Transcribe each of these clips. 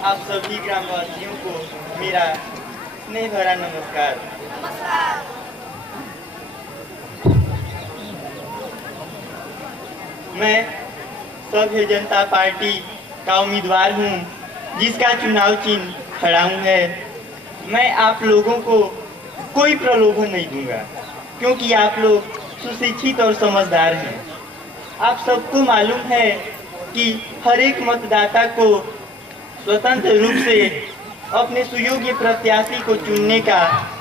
आप सभी ग्रामवासियों को मेरा स्नेह भरा नमस्कार। मैं सभ्य जनता पार्टी का उम्मीदवार हूं, जिसका चुनाव चिन्ह खड़ाऊ है। मैं आप लोगों को कोई प्रलोभन नहीं दूंगा, क्योंकि आप लोग सुशिक्षित और समझदार हैं। आप सबको मालूम है कि हर एक मतदाता को स्वतंत्र रूप से अपने सुयोग्य प्रत्याशी को चुनने का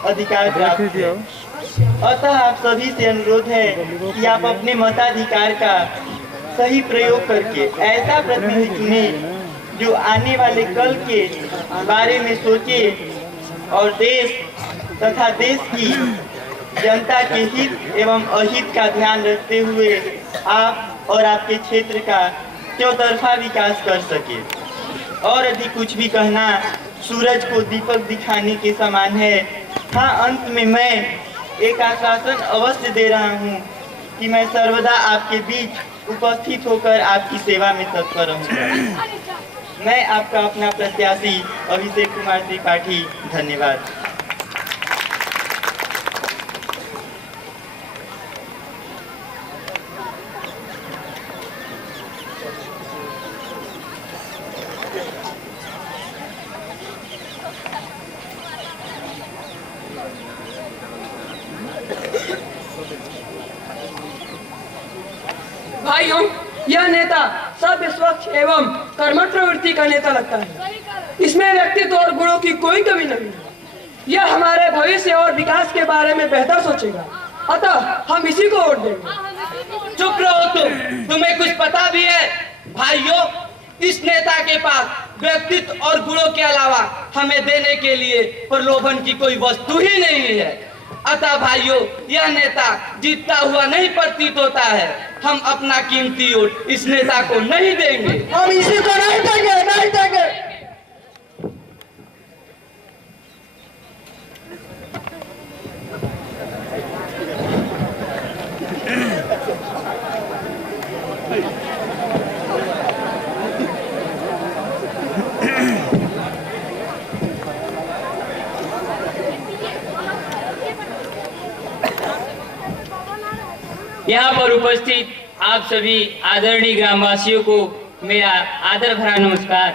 अधिकार प्राप्त है। अतः आप सभी से अनुरोध है कि आप अपने मताधिकार का सही प्रयोग करके ऐसा प्रतिनिधि चुने जो आने वाले कल के बारे में सोचे और देश तथा देश की जनता के हित एवं अहित का ध्यान रखते हुए आप और आपके क्षेत्र का चौतरफा विकास कर सके। और यदि कुछ भी कहना सूरज को दीपक दिखाने के समान है। हाँ, अंत में मैं एक आश्वासन अवश्य दे रहा हूँ कि मैं सर्वदा आपके बीच उपस्थित होकर आपकी सेवा में तत्पर रहूँगा। मैं आपका अपना प्रत्याशी अभिषेक कुमार त्रिपाठी। धन्यवाद। भाइयों, यह नेता सभ्य स्वच्छ एवं कर्मठ प्रवृत्ति का नेता लगता है। इसमें व्यक्तित्व और गुणों की कोई कमी नहीं है। यह हमारे भविष्य और विकास के बारे में बेहतर सोचेगा, अतः हम इसी को वोट देंगे। चुप रहो तुम्हें कुछ पता भी है? भाइयों, इस नेता के पास व्यक्तित्व और गुणों के अलावा हमें देने के लिए प्रलोभन की कोई वस्तु ही नहीं है। अतः भाइयों, यह नेता जीतता हुआ नहीं प्रतीत होता है। हम अपना कीमती वोट इस नेता को नहीं देंगे। हम इसी को नहीं देंगे, नहीं देंगे। यहाँ पर उपस्थित आप सभी आदरणीय ग्रामवासियों को मेरा आदर भरा नमस्कार।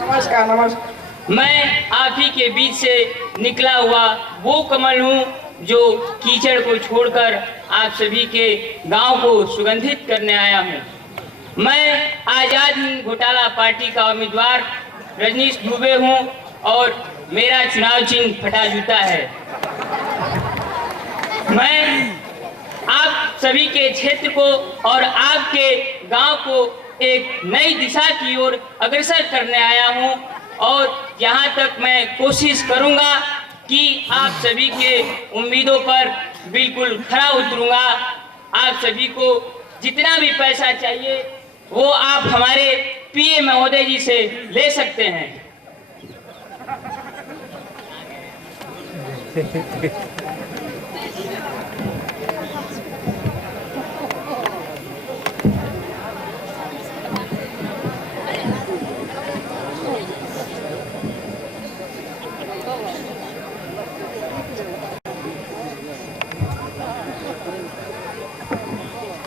नमस्कार नमस्कार। मैं आप ही के बीच से निकला हुआ वो कमल हूँ जो कीचड़ को छोड़कर आप सभी के गांव को सुगंधित करने आया हूँ। मैं आजाद हिंद घोटाला पार्टी का उम्मीदवार रजनीश दुबे हूँ और मेरा चुनाव चिन्ह फटा जूता है। मैं आप सभी के क्षेत्र को और आपके गांव को एक नई दिशा की ओर अग्रसर करने आया हूं और यहां तक मैं कोशिश करूंगा कि आप सभी के उम्मीदों पर बिल्कुल खरा उतरूंगा। आप सभी को जितना भी पैसा चाहिए वो आप हमारे पीए महोदय जी से ले सकते हैं।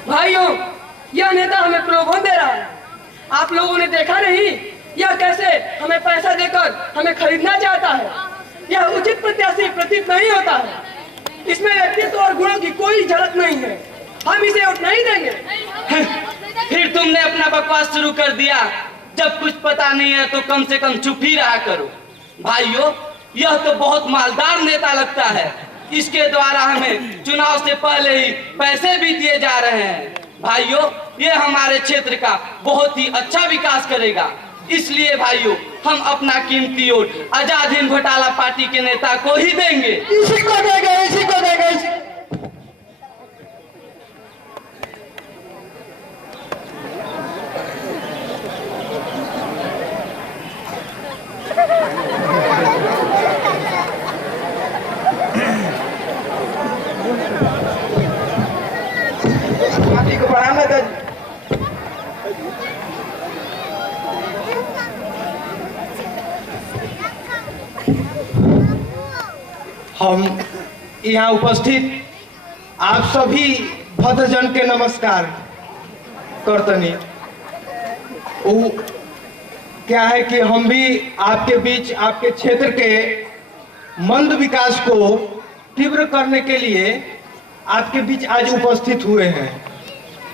भाइयों, यह नेता हमें प्रलोभन दे रहा है। आप लोगों ने देखा नहीं यह कैसे हमें पैसा देकर हमें खरीदना चाहता है। यह उचित प्रत्याशी प्रतीत नहीं होता है। इसमें व्यक्तित्व और गुणों की कोई झलक नहीं है। हम इसे वोट नहीं देंगे। फिर तुमने अपना बकवास शुरू कर दिया। जब कुछ पता नहीं है तो कम से कम चुप ही रहा करो। भाइयों, यह तो बहुत मालदार नेता लगता है। इसके द्वारा हमें चुनाव से पहले ही पैसे भी दिए जा रहे हैं। भाइयों, ये हमारे क्षेत्र का बहुत ही अच्छा विकास करेगा। इसलिए भाइयों, हम अपना कीमती वोट आजाद हिंद घोटाला पार्टी के नेता को ही देंगे। इसी को देंगे, इसी को देंगे। को बढ़ाना था। हम यहाँ उपस्थित आप सभी भक्तजन के नमस्कार करतनी। वो क्या है कि हम भी आपके बीच आपके क्षेत्र के मंद विकास को तीव्र करने के लिए आपके बीच आज उपस्थित हुए हैं।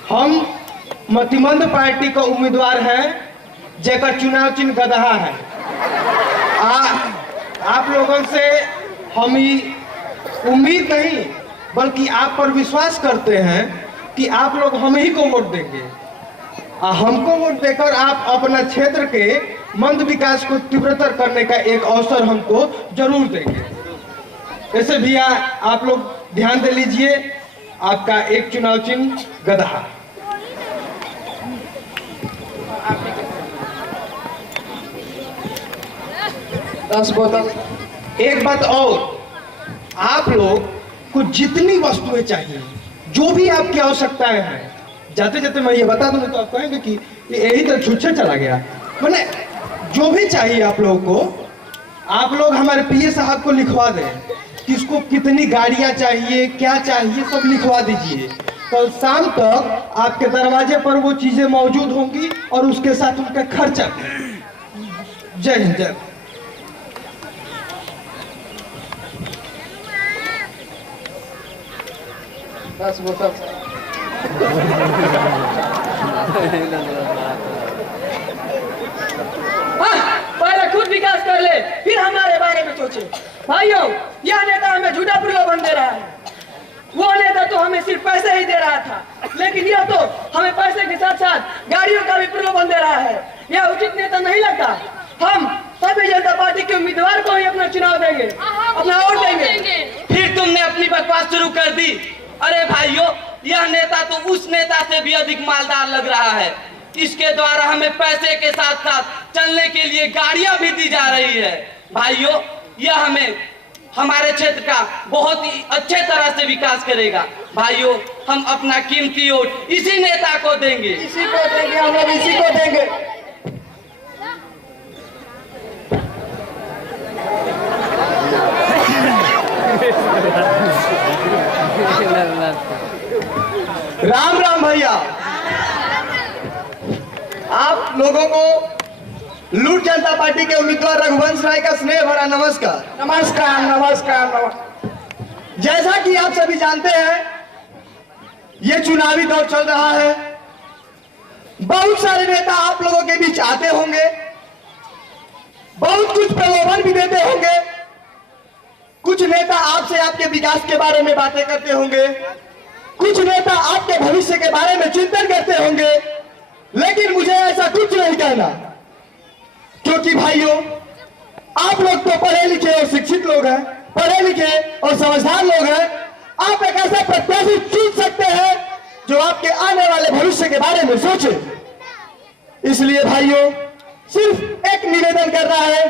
हम मतिमंद पार्टी का उम्मीदवार हैं जेकर चुनाव चिन्ह गदहा है। आप लोगों से हम ही उम्मीद नहीं बल्कि आप पर विश्वास करते हैं कि आप लोग हम ही को वोट देंगे। हमको वोट देकर आप अपना क्षेत्र के मंद विकास को तीव्रतर करने का एक अवसर हमको जरूर देंगे। ऐसे भी आप लोग ध्यान दे लीजिए, आपका एक चुनाव चिन्ह गदहा। एक बात और, आप लोग को जितनी वस्तुएं चाहिए, जो भी आपकी आवश्यकताएं हैं, जाते जाते मैं ये बता दूंगा तो आप कहेंगे कि यही तो छूछे चला गया। मैंने जो भी चाहिए आप लोगों को, आप लोग हमारे पीए साहब को लिखवा दें कि उसको कितनी गाड़ियां चाहिए, क्या चाहिए, सब लिखवा दीजिए। कल शाम तक आपके दरवाजे पर वो चीजें मौजूद होंगी और उसके साथ उनका खर्चा भी। जय हिंद, जय। पहले खुद विकास कर ले, फिर हमारे बारे में सोचे। भाइयों, यह नेता हमें झूठा प्रलोभन दे रहा है। वो नेता तो हमें सिर्फ पैसे ही दे रहा था, लेकिन यह तो हमें पैसे के साथ साथ गाड़ियों का भी प्रलोभन दे रहा है। यह उचित नेता नहीं लगता। हम भारतीय जनता पार्टी के उम्मीदवार को ही अपना चुनाव देंगे, अपना वोट देंगे। फिर तुमने अपनी बकवास शुरू कर दी। अरे भाइयों, यह नेता तो उस नेता से भी अधिक मालदार लग रहा है। इसके द्वारा हमें पैसे के साथ साथ चलने के लिए गाड़ियां भी दी जा रही है। भाइयों, यह हमें हमारे क्षेत्र का बहुत ही अच्छे तरह से विकास करेगा। भाइयों, हम अपना कीमती वोट इसी नेता को देंगे। इसी को देंगे, हम लोग इसी को देंगे। राम राम भैया, आप लोगों को लूट जनता पार्टी के उम्मीदवार रघुवंश राय का स्नेह भरा नमस्कार। नमस्कार, नमस्कार, नमस्कार। जैसा कि आप सभी जानते हैं, ये चुनावी दौर चल रहा है। बहुत सारे नेता आप लोगों के बीच आते होंगे, बहुत कुछ प्रलोभन भी देते होंगे। कुछ नेता आपसे आपके विकास के बारे में बातें करते होंगे, कुछ नेता आपके भविष्य के बारे में चिंतन करते होंगे, लेकिन मुझे ऐसा कुछ नहीं कहना, क्योंकि भाइयों, आप लोग तो पढ़े लिखे और शिक्षित लोग हैं, पढ़े लिखे और समझदार लोग हैं। आप एक ऐसा प्रत्याशी चुन सकते हैं जो आपके आने वाले भविष्य के बारे में सोचे। इसलिए भाइयों, सिर्फ एक निवेदन करना है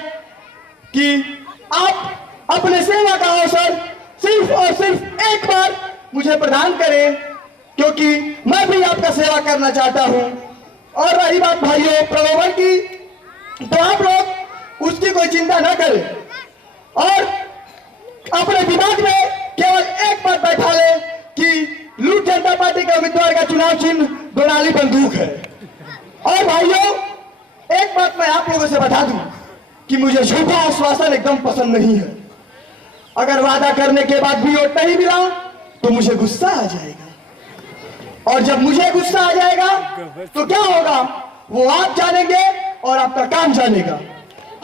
कि आप अपने सेवा का अवसर सिर्फ और सिर्फ एक बार मुझे प्रदान करें, क्योंकि मैं भी आपका सेवा करना चाहता हूं। और रही बात भाइयों प्रलोभन की, तो आप लोग उसकी कोई चिंता न करें और अपने दिमाग में केवल एक बात बैठा ले कि लूट जनता पार्टी के उम्मीदवार का चुनाव चिन्ह गोनाली बंदूक है। और भाइयों, एक बात मैं आप लोगों से बता दूं कि मुझे झूठा आश्वासन एकदम पसंद नहीं है। अगर वादा करने के बाद भी वोट नहीं मिला तो मुझे गुस्सा आ जाएगा, और जब मुझे गुस्सा आ जाएगा तो क्या होगा वो आप जानेंगे और आपका काम जानेगा।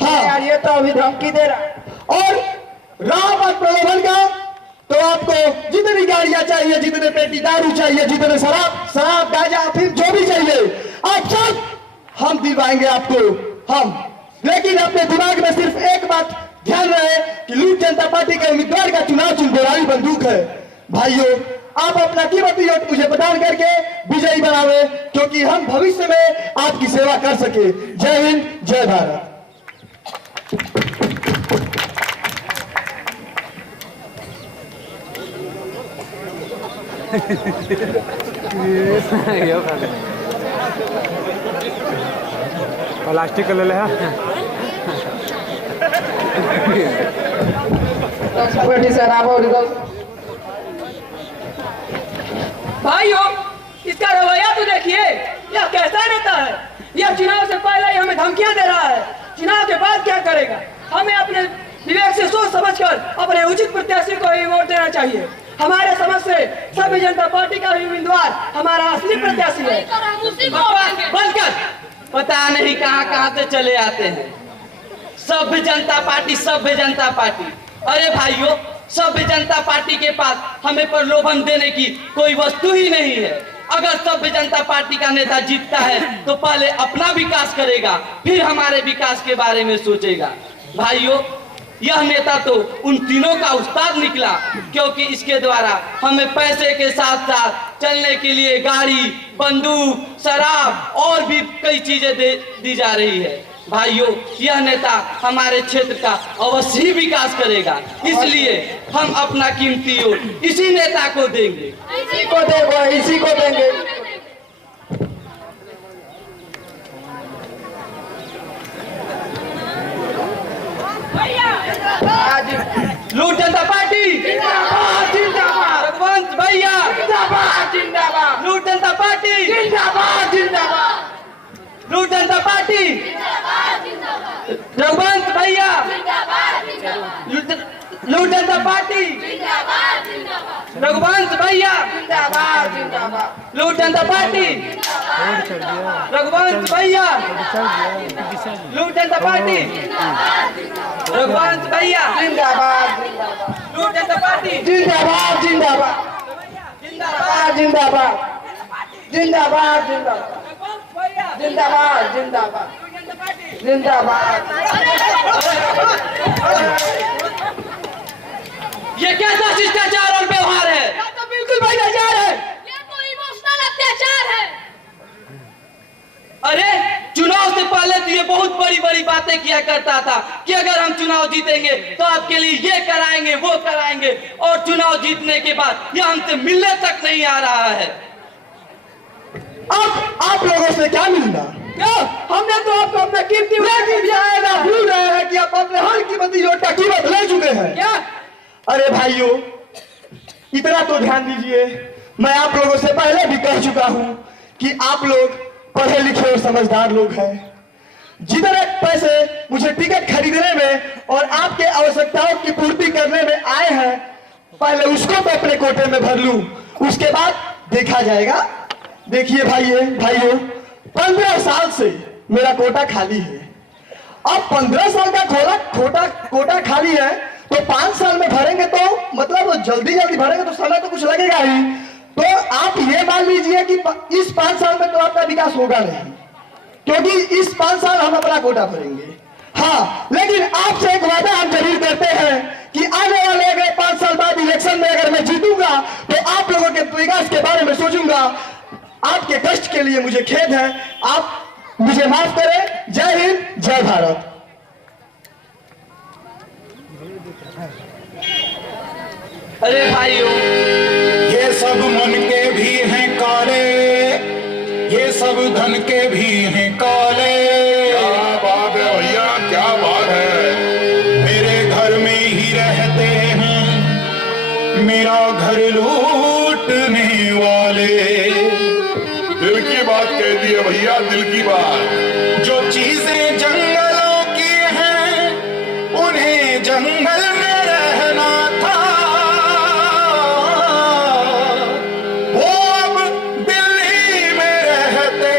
हाँ यार, ये तो अभी धमकी दे रहा है। और रहा बात प्रलोभन का, तो आपको जितनी गाड़ियां चाहिए, जितने पेटी दारू चाहिए, जितने शराब गांजा फिर जो भी चाहिए, आप सब हम दिलवाएंगे आपको। हम लेकिन अपने दिमाग में सिर्फ एक बात ध्यान रहे कि लूट जनता पार्टी के उम्मीदवार का चुनाव चिन्ह गोराली बंदूक है। भाइयों, आप अपना कीमती वोट मुझे प्रदान करके विजयी बनावे, क्योंकि हम भविष्य में आपकी सेवा कर सके। जय हिंद, जय भारत। प्लास्टिक ले ले। भाइयों, इसका रवैया तो देखिए, यह कैसा नेता है। यह चुनाव से पहले ही हमें धमकियां दे रहा है, चुनाव के बाद क्या करेगा। हमें अपने विवेक से सोच समझकर अपने उचित प्रत्याशी को ही वोट देना चाहिए। हमारे समझ से सभ्य जनता पार्टी का ही उम्मीदवार हमारा असली प्रत्याशी है। बंद कर, पता नहीं कहाँ कहाँ से चले आते हैं। सभ्य जनता पार्टी, सभ्य जनता पार्टी। अरे भाइयों, सभ्य जनता पार्टी के पास हमें प्रलोभन देने की कोई वस्तु ही नहीं है। अगर सभ्य जनता पार्टी का नेता जीतता है तो पहले अपना विकास करेगा, फिर हमारे विकास के बारे में सोचेगा। भाइयों, यह नेता तो उन तीनों का उस्ताद निकला, क्योंकि इसके द्वारा हमें पैसे के साथ साथ चलने के लिए गाड़ी, बंदूक, शराब और भी कई चीजें दी जा रही है। भाइयों, यह नेता हमारे क्षेत्र का अवश्य ही विकास करेगा, इसलिए हम अपना कीमती वोट इसी नेता को देंगे। इसी को देंगे, इसी को देंगे। लूट जनता पार्टी जिंदाबाद, जिंदाबाद। रघुवंश भैया जिंदाबाद, जिंदाबाद। लूट जनता पार्टी जिंदाबाद, जिंदाबाद। लूट जनता पार्टी रघुवंश भैया लूट जनता पार्टी रघुवंश भैया जिंदाबाद, जिंदाबाद। लूट जनता पार्टी रघुवंश भैया लूट जनता पार्टी रघुवंश भैया जिंदाबाद, लूट जनता पार्टी जिंदाबाद, जिंदाबाद। जिंदाबाद, जिंदाबाद। जिंदाबाद, जिंदाबाद। जिंदाबाद, जिंदाबाद। जिंदाबाद। ये कैसा शिष्टाचार और व्यवहार है? तो बिल्कुल भ्रष्टाचार है। ये तो इमोशनल अत्याचार है। अरे, चुनाव से पहले तो ये बहुत बड़ी बड़ी बातें किया करता था कि अगर हम चुनाव जीतेंगे तो आपके लिए ये कराएंगे, वो कराएंगे, और चुनाव जीतने के बाद ये हमसे मिलने तक नहीं आ रहा है। अब आप लोगों से क्या मिलना? क्यों? हमने तो आपको अपना कीमती वोट दिया है ना। भूल रहे हैं कि आप अपने हर कीमती वोट का कीमत ले चुके हैं। क्या? अरे भाइयों, इतना तो ध्यान दीजिए, मैं आप लोगों से पहले भी कह चुका हूं कि आप लोग पढ़े लिखे और समझदार लोग हैं। जितने पैसे मुझे टिकट खरीदने में और आपके आवश्यकताओं की पूर्ति करने में आए हैं, पहले उसको तो अपने कोटे में भर लूं, उसके बाद देखा जाएगा। देखिए भाइयों, 15 साल से मेरा कोटा खाली है। अब 15 साल का कोटा खाली है, तो 5 साल में भरेंगे तो मतलब जल्दी भरेंगे तो समय तो कुछ लगेगा ही। तो आप ये मान लीजिए कि इस 5 साल में तो आपका विकास होगा नहीं, क्योंकि इस 5 साल हम अपना कोटा भरेंगे। हाँ, लेकिन आपसे एक वादा हम जरूर करते हैं कि आने वाले अगर 5 साल बाद इलेक्शन में अगर मैं जीतूंगा तो आप लोगों के विकास के बारे में सोचूंगा। आपके कष्ट के लिए मुझे खेद है, आप मुझे माफ करें। जय हिंद, जय भारत। अरे भाइयों, ये सब मन के भी हैं काले, ये सब धन के भी हैं काले। क्या बात है भैया, क्या बात है। मेरे घर में ही रहते हैं, मेरा घर लूटने वाले। दिल की बात कह दी है भैया, दिल की बात। जो चीजें जंगलों की हैं, उन्हें जंगल में रहना था, वो अब दिल्ली में रहते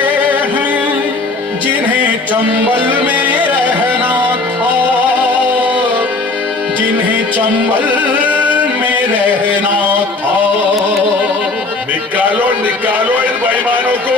हैं, जिन्हें चंबल में रहना था, जिन्हें चंबल में रहना था। निकालो इन बेईमानों को।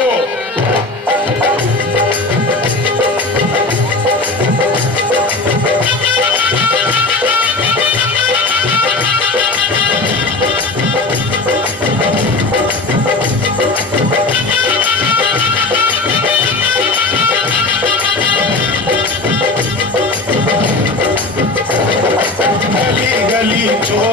गली गली चोर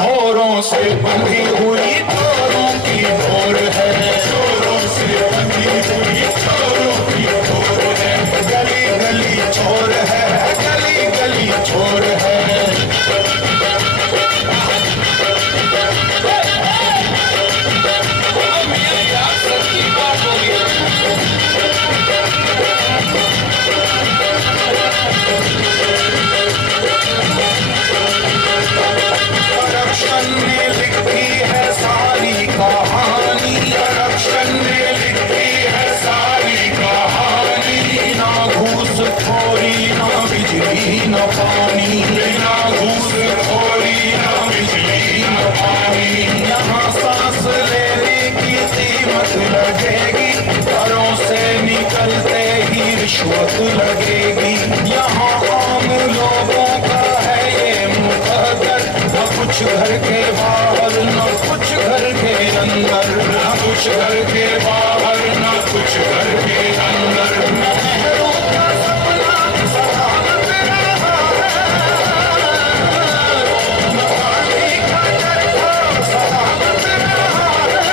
चोरों से बंधी हुई चोरों की भोर है, चोरों से बंधी हुई चोरों की भोर है, गली गली चोर है, गली गली चोर है। करप्शन ने लिखी है सारी कहानी, करप्शन ने लिखी है सारी कहानी, ना घूसखोरी ना बिजली न पानी, ना घूसखोरी ना बिजली न पानी। यहाँ सांस लेने की कीमत लगेगी, घरों से निकलते ही रिश्वत लगेगी। यहाँ आम लोगों का है ये मुकद्दर, न कुछ घर के बाहर न कुछ घर के अंदर, न कुछ घर के बाहर न कुछ घर के अंदर। नहरों का सपना सलामत रहा है, पानी का चरखा सलामत रहा है,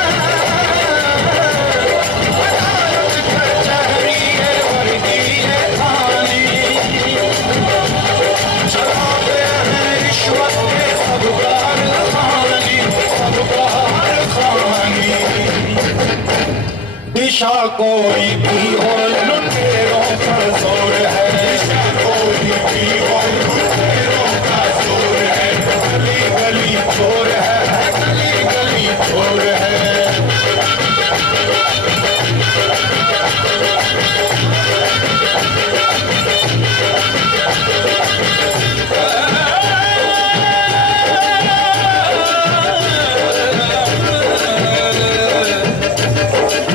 अदालत कचहरी है वर्दी है थाने, चलाते हैं रिश्वत के सब कारखाने, सब कारखाने। दिशा कोई भी हो लुटेरों पर जोर है, दिशा कोई भी हो लुटेरों का जोर है, गली गली चोर है, गली गली चोर है।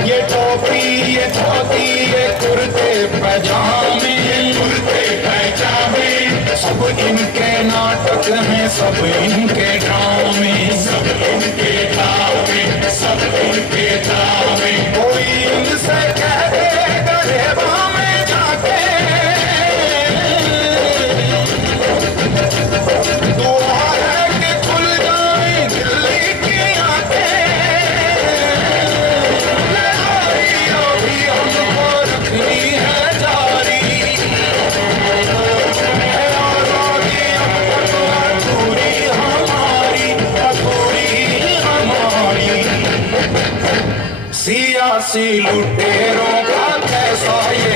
ये टोपी ये धोती ये कुर्ते पैजामे, कुर्ते पैजामे, सब इनके नाटक हैं, सब इनके ड्रामे, सब इनके ड्रामे, सब इनके ड्रामे। कोई इनसे कह दे गरीबा में जाके, दुआ है कि खुल जाए दिल्ली की आंखें, अभी हमको रखनी है जारी, है आजादी अधूरी हमारी, अधूरी हमारी। सियासी लुटेरों का कैसा ये